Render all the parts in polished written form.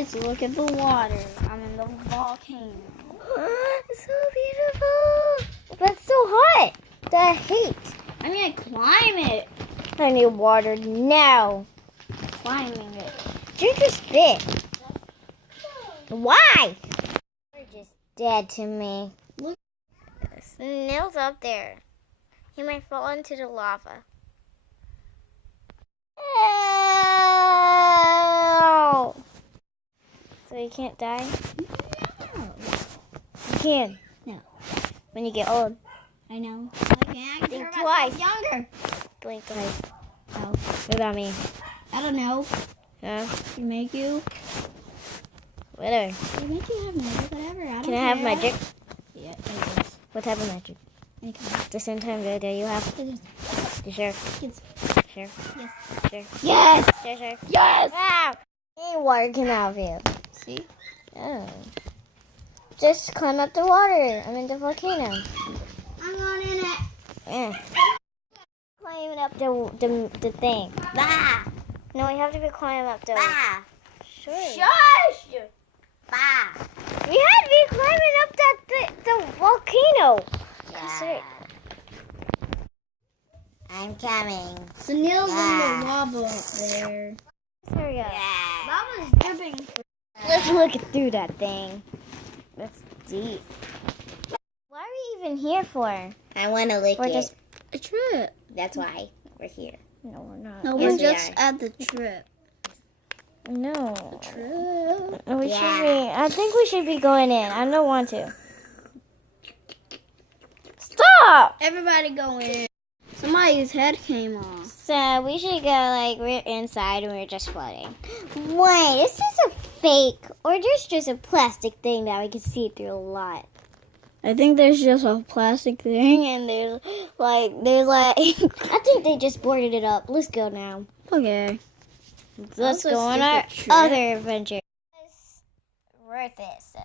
Guys, look at the water. I'm in the volcano. It's so beautiful. But it's so hot. The heat. I'm gonna climb it. I need water now. Climbing it. Drink a spit. Why? You're just dead to me. Look. Snail's up there. He might fall into the lava. Ow! So you can't die? No. You can. No. When you get old. I know. I can't. Think twice. Younger. Blink twice. Oh. What about me? I don't know. Huh? They make you. Whatever. They make you have magic, whatever. I don't Can I care. have magic? Yeah, it is. What type of magic? Any kind. The same time that you have? It is. You sure? Yes. Sure? Yes. Sure? Yes. Sure? Yes. Wow! Ain't water can help you. See? Oh. Just climb up the water. I'm in the volcano. I'm going in it. Yeah. Climbing up the thing. Bah. No, we have to be climbing up the... Bah. Sure. Shush. Bah. We have to be climbing up the volcano. Yeah. I'm coming. Sunil's in the lava up there. Here we go. Lava's dripping. Let's look through that thing. That's deep. What are we even here for? I want to lick We're it. just... A trip. That's why we're here. No, we're not. No, Yes, we're we just are. at the trip. No. Trip. We Yeah. should be... I think we should be going in. I don't want to. Stop! Everybody go in. Somebody's head came off. So we should go like we're inside and we're just floating. Wait, is this a fake or there's just a plastic thing that we can see through a lot? I think there's just a plastic thing and there's like I think they just boarded it up. Let's go now. okay. Let's That's a go on our stupid trip. other adventure. It's worth it. So.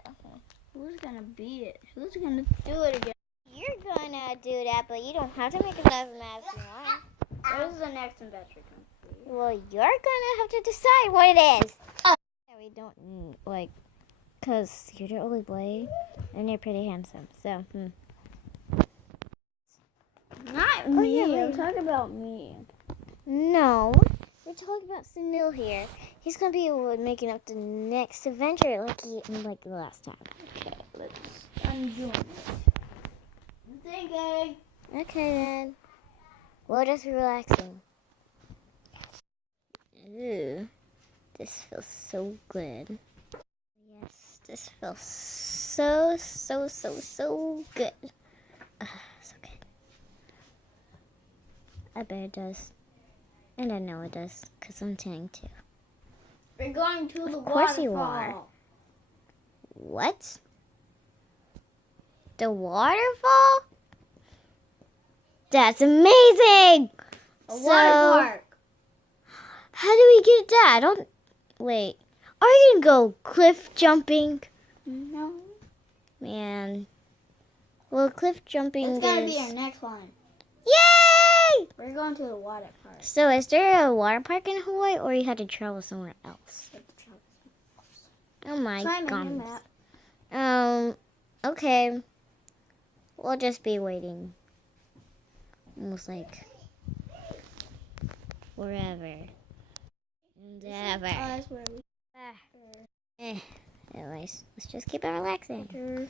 Who's gonna beat it? Who's gonna do it again? You're gonna do that, but you don't have to make another map if you want. Where's the next adventure? Well, you're gonna have to decide what it is. Yeah, we don't like, cause you're the only boy, and you're pretty handsome. So, Not me. yeah, I'm wait. talking about me. No, we're talking about Sunil here. He's gonna be making up the next adventure, like the last time. Okay, I'm doing it. I'm thinking. Okay then. We'll just be relaxing. Ooh, this feels so good. Yes, this feels so good. So good. I bet it does. And I know it does, because I'm tanning too. We're going to the waterfall. Of course you are. What? The waterfall? That's amazing! A water park. How do we get that? I don't... Wait. Are you going to go cliff jumping? No. Man. Well, cliff jumping It's gotta is... be our next one. Yay! We're going to the water park. So is there a water park in Hawaii, or you had to travel somewhere else? Oh my Try my new goodness. map. Okay. We'll just be waiting. Almost like forever and ever. That's where we Anyways, let's just keep it relaxing.